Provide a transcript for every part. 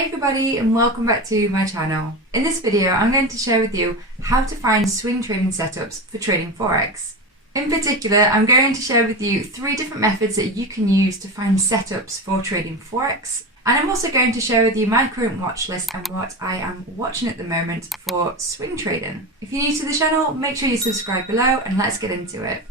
Hi everybody and welcome back to my channel. In this video I'm going to share with you how to find swing trading setups for trading Forex. In particular I'm going to share with you 3 different methods that you can use to find setups for trading Forex, and I'm also going to share with you my current watch list and what I am watching at the moment for swing trading. If you're new to the channel, make sure you subscribe below and let's get into it.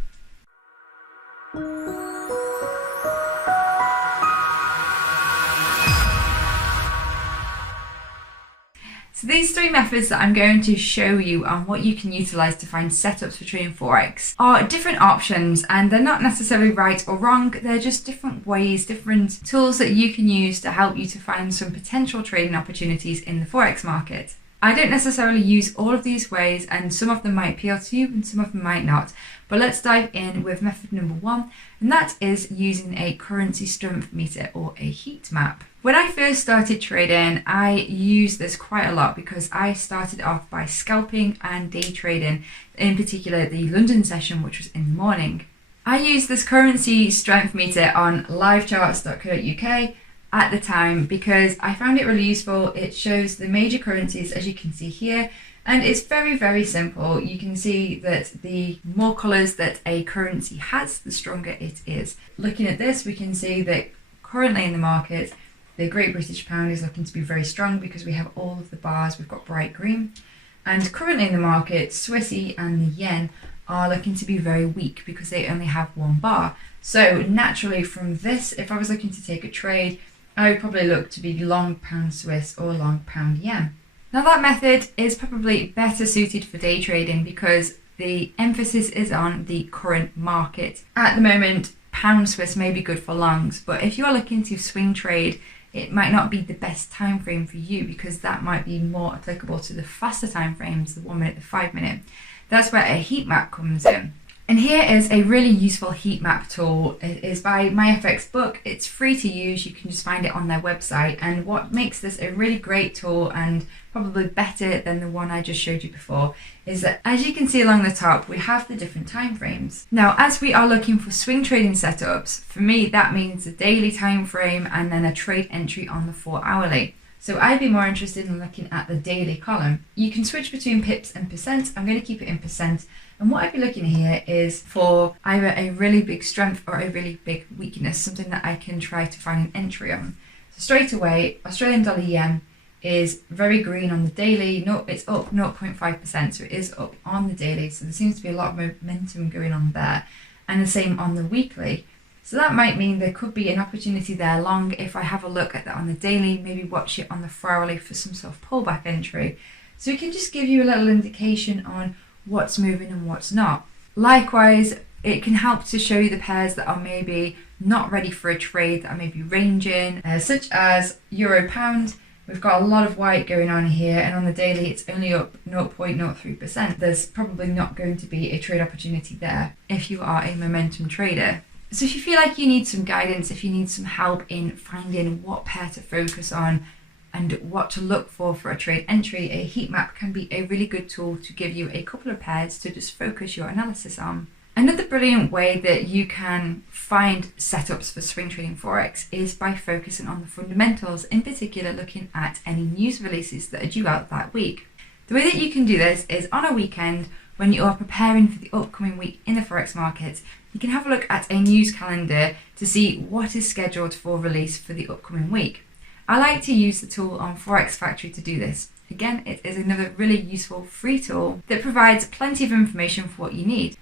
So these 3 methods that I'm going to show you on what you can utilize to find setups for trading Forex are different options, and they're not necessarily right or wrong. They're just different ways, different tools that you can use to help you to find some potential trading opportunities in the Forex market. I don't necessarily use all of these ways, and some of them might appeal to you and some of them might not. But let's dive in with method number 1, and that is using a currency strength meter or a heat map. When I first started trading, I used this quite a lot because I started off by scalping and day trading, in particular the London session, which was in the morning. I used this currency strength meter on livecharts.co.uk at the time because I found it really useful. It shows the major currencies, as you can see here, and it's very simple. You can see that the more colours that a currency has, the stronger it is. Looking at this, we can see that currently in the market, the Great British Pound is looking to be very strong because we have all of the bars, we've got bright green. And currently in the market, Swissy and the yen are looking to be very weak because they only have 1 bar. So naturally from this, if I was looking to take a trade, I would probably look to be long pound Swiss or long pound yen. Now that method is probably better suited for day trading because the emphasis is on the current market. At the moment, pound Swiss may be good for longs, but if you are looking to swing trade, it might not be the best time frame for you because that might be more applicable to the faster time frames, the 1 minute, the 5 minute. That's where a heat map comes in. And here is a really useful heat map tool. It is by MyFXBook. It's free to use. You can just find it on their website. And what makes this a really great tool, and probably better than the one I just showed you before, is that as you can see along the top, we have the different time frames. Now, as we are looking for swing trading setups, for me that means a daily time frame and then a trade entry on the 4 hourly. So I'd be more interested in looking at the daily column. You can switch between pips and percent. I'm going to keep it in percent. And what I'd be looking here is for either a really big strength or a really big weakness, something that I can try to find an entry on. So straight away, Australian dollar yen is very green on the daily. No, it's up 0.5%, so it is up on the daily. So there seems to be a lot of momentum going on there. And the same on the weekly. So that might mean there could be an opportunity there long if I have a look at that on the daily, maybe watch it on the 4 hourly for some sort of pullback entry. So it can just give you a little indication on what's moving and what's not. Likewise, it can help to show you the pairs that are maybe not ready for a trade, that are maybe ranging, such as Euro Pound. We've got a lot of white going on here, and on the daily it's only up 0.03%. There's probably not going to be a trade opportunity there if you are a momentum trader. So if you feel like you need some guidance, if you need some help in finding what pair to focus on and what to look for a trade entry, a heat map can be a really good tool to give you a couple of pairs to just focus your analysis on. Another brilliant way that you can find setups for swing trading Forex is by focusing on the fundamentals, in particular looking at any news releases that are due out that week. The way that you can do this is on a weekend when you are preparing for the upcoming week in the Forex market. You can have a look at a news calendar to see what is scheduled for release for the upcoming week. I like to use the tool on Forex Factory to do this. Again, it is another really useful free tool that provides plenty of information for what you need.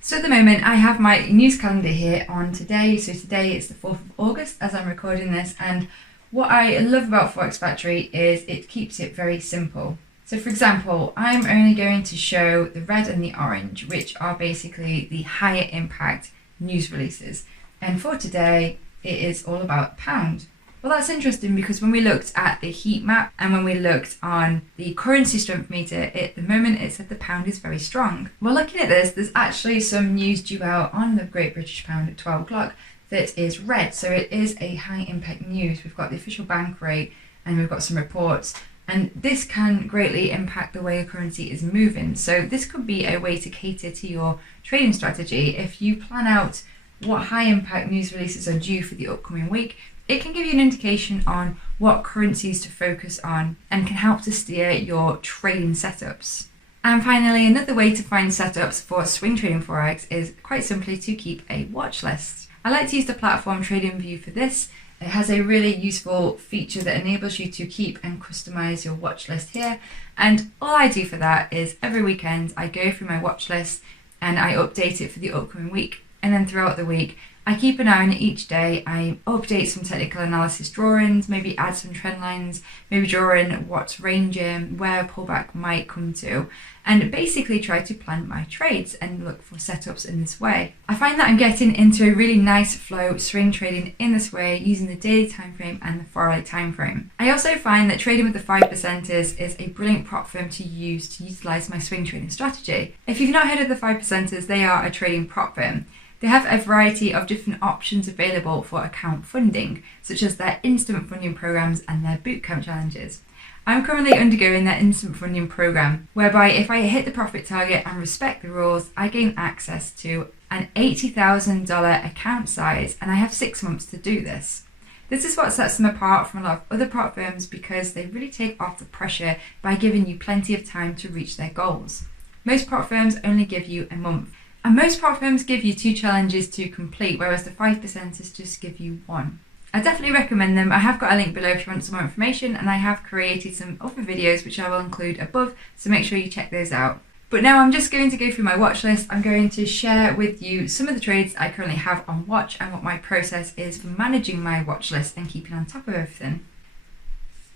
So at the moment I have my news calendar here on today. So today is the 4th of August as I'm recording this, and what I love about Forex Factory is it keeps it very simple. So for example, I'm only going to show the red and the orange, which are basically the higher impact news releases. And for today, it is all about pound. Well, that's interesting because when we looked at the heat map and when we looked on the currency strength meter, at the moment it said the pound is very strong. Well, looking at this, there's actually some news due out on the Great British Pound at 12 o'clock that is red. So it is a high impact news. We've got the official bank rate and we've got some reports. And this can greatly impact the way a currency is moving. So this could be a way to cater to your trading strategy. If you plan out what high impact news releases are due for the upcoming week, It can give you an indication on what currencies to focus on and can help to steer your trading setups. And finally, another way to find setups for swing trading Forex is quite simply to keep a watch list. I like to use the platform TradingView for this. It has a really useful feature that enables you to keep and customize your watch list here. And all I do for that is every weekend I go through my watch list and I update it for the upcoming week. And then throughout the week, I keep an eye on it each day. I update some technical analysis drawings, maybe add some trend lines, maybe draw in what's ranging, where a pullback might come to, and basically try to plan my trades and look for setups in this way. I find that I'm getting into a really nice flow swing trading in this way using the daily time frame and the 4-hourly time frame. I also find that trading with the 5%ers is a brilliant prop firm to use to utilize my swing trading strategy. If you've not heard of the 5%ers, they are a trading prop firm. They have a variety of different options available for account funding, such as their instant funding programs and their bootcamp challenges. I'm currently undergoing their instant funding program, whereby if I hit the profit target and respect the rules, I gain access to an $80,000 account size, and I have 6 months to do this. This is what sets them apart from a lot of other prop firms because they really take off the pressure by giving you plenty of time to reach their goals. Most prop firms only give you a month. And most prop firms give you 2 challenges to complete, whereas the 5%ers just give you 1. I definitely recommend them. I have got a link below if you want some more information, and I have created some other videos which I will include above, so make sure you check those out. But now I'm just going to go through my watch list. I'm going to share with you some of the trades I currently have on watch and what my process is for managing my watch list and keeping on top of everything.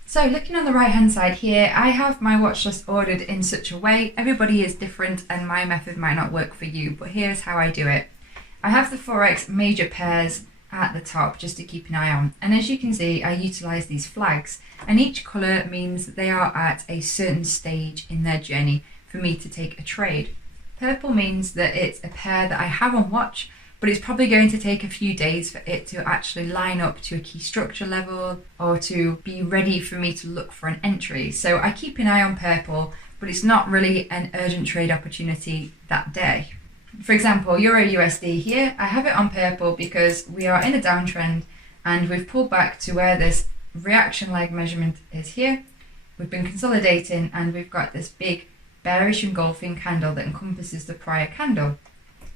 So looking on the right hand side here, I have my watch list ordered in such a way. Everybody is different and my method might not work for you, but here's how I do it. I have the Forex major pairs at the top just to keep an eye on. And as you can see, I utilize these flags, and each color means that they are at a certain stage in their journey for me to take a trade. Purple means that it's a pair that I have on watch, but it's probably going to take a few days for it to actually line up to a key structure level or to be ready for me to look for an entry. So I keep an eye on purple, but it's not really an urgent trade opportunity that day. For example, Euro USD here, I have it on purple because we are in a downtrend and we've pulled back to where this reaction leg measurement is here. We've been consolidating and we've got this big bearish engulfing candle that encompasses the prior candle.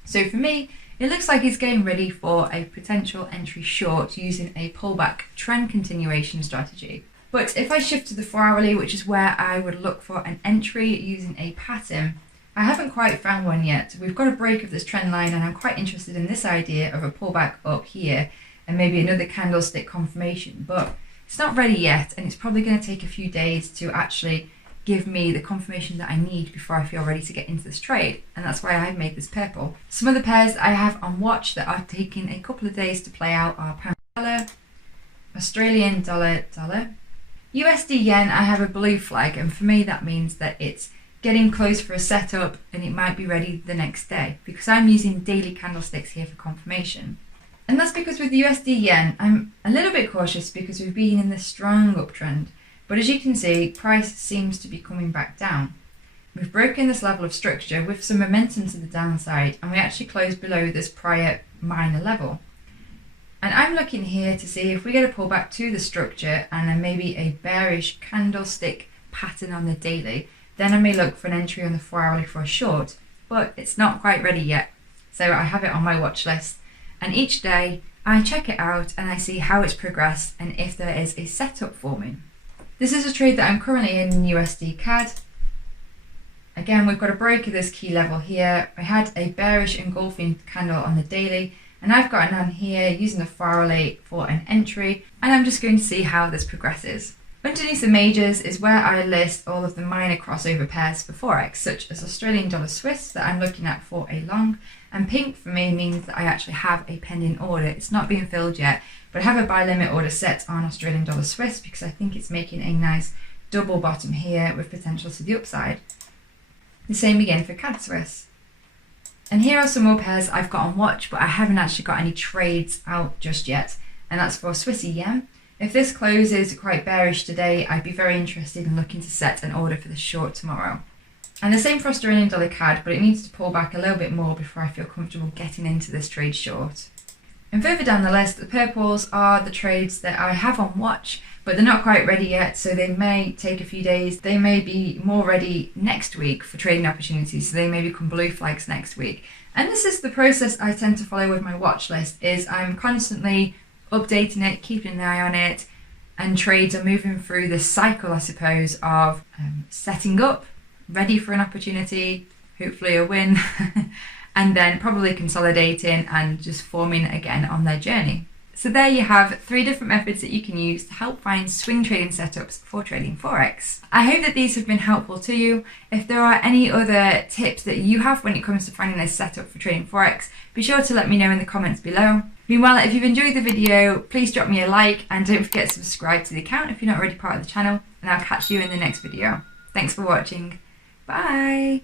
So for me, it looks like it's getting ready for a potential entry short using a pullback trend continuation strategy. But if I shift to the 4-hourly, which is where I would look for an entry using a pattern, I haven't quite found one yet. We've got a break of this trend line and I'm quite interested in this idea of a pullback up here and maybe another candlestick confirmation, but it's not ready yet and it's probably going to take a few days to actually give me the confirmation that I need before I feel ready to get into this trade, and that's why I've made this purple. Some of the pairs I have on watch that are taking a couple of days to play out are pound dollar, Australian dollar, USD yen. I have a blue flag, and for me that means that it's getting close for a setup and it might be ready the next day because I'm using daily candlesticks here for confirmation. And that's because with the USD yen I'm a little bit cautious because we've been in this strong uptrend. But as you can see, price seems to be coming back down. We've broken this level of structure with some momentum to the downside, and we actually closed below this prior minor level. And I'm looking here to see if we get a pullback to the structure and then maybe a bearish candlestick pattern on the daily, then I may look for an entry on the 4-hourly for a short, but it's not quite ready yet. So I have it on my watch list, and each day I check it out and I see how it's progressed and if there is a setup for me. This is a trade that I'm currently in USD CAD. Again, we've got a break of this key level here. I had a bearish engulfing candle on the daily, and I've got an on here using the 4-hourly for an entry, and I'm just going to see how this progresses. Underneath the majors is where I list all of the minor crossover pairs for Forex, such as Australian dollar Swiss that I'm looking at for a long, and pink for me means that I actually have a pending order. It's not being filled yet, but I have a buy limit order set on Australian dollar Swiss because I think it's making a nice double bottom here with potential to the upside. The same again for CAD Swiss. And here are some more pairs I've got on watch, but I haven't actually got any trades out just yet, and that's for Swissy yen. If this closes quite bearish today, I'd be very interested in looking to set an order for the short tomorrow. And the same for Australian dollar CAD, but it needs to pull back a little bit more before I feel comfortable getting into this trade short. And further down the list, the purples are the trades that I have on watch, but they're not quite ready yet, so they may take a few days. They may be more ready next week for trading opportunities, so they may become blue flags next week. And this is the process I tend to follow with my watch list, is I'm constantly updating it, keeping an eye on it, and trades are moving through this cycle, I suppose, of setting up, ready for an opportunity, hopefully a win, and then probably consolidating and just forming again on their journey. So there you have 3 different methods that you can use to help find swing trading setups for trading Forex. I hope that these have been helpful to you. If there are any other tips that you have when it comes to finding a setup for trading Forex, be sure to let me know in the comments below. Meanwhile, if you've enjoyed the video, please drop me a like and don't forget to subscribe to the account if you're not already part of the channel, and I'll catch you in the next video. Thanks for watching. Bye!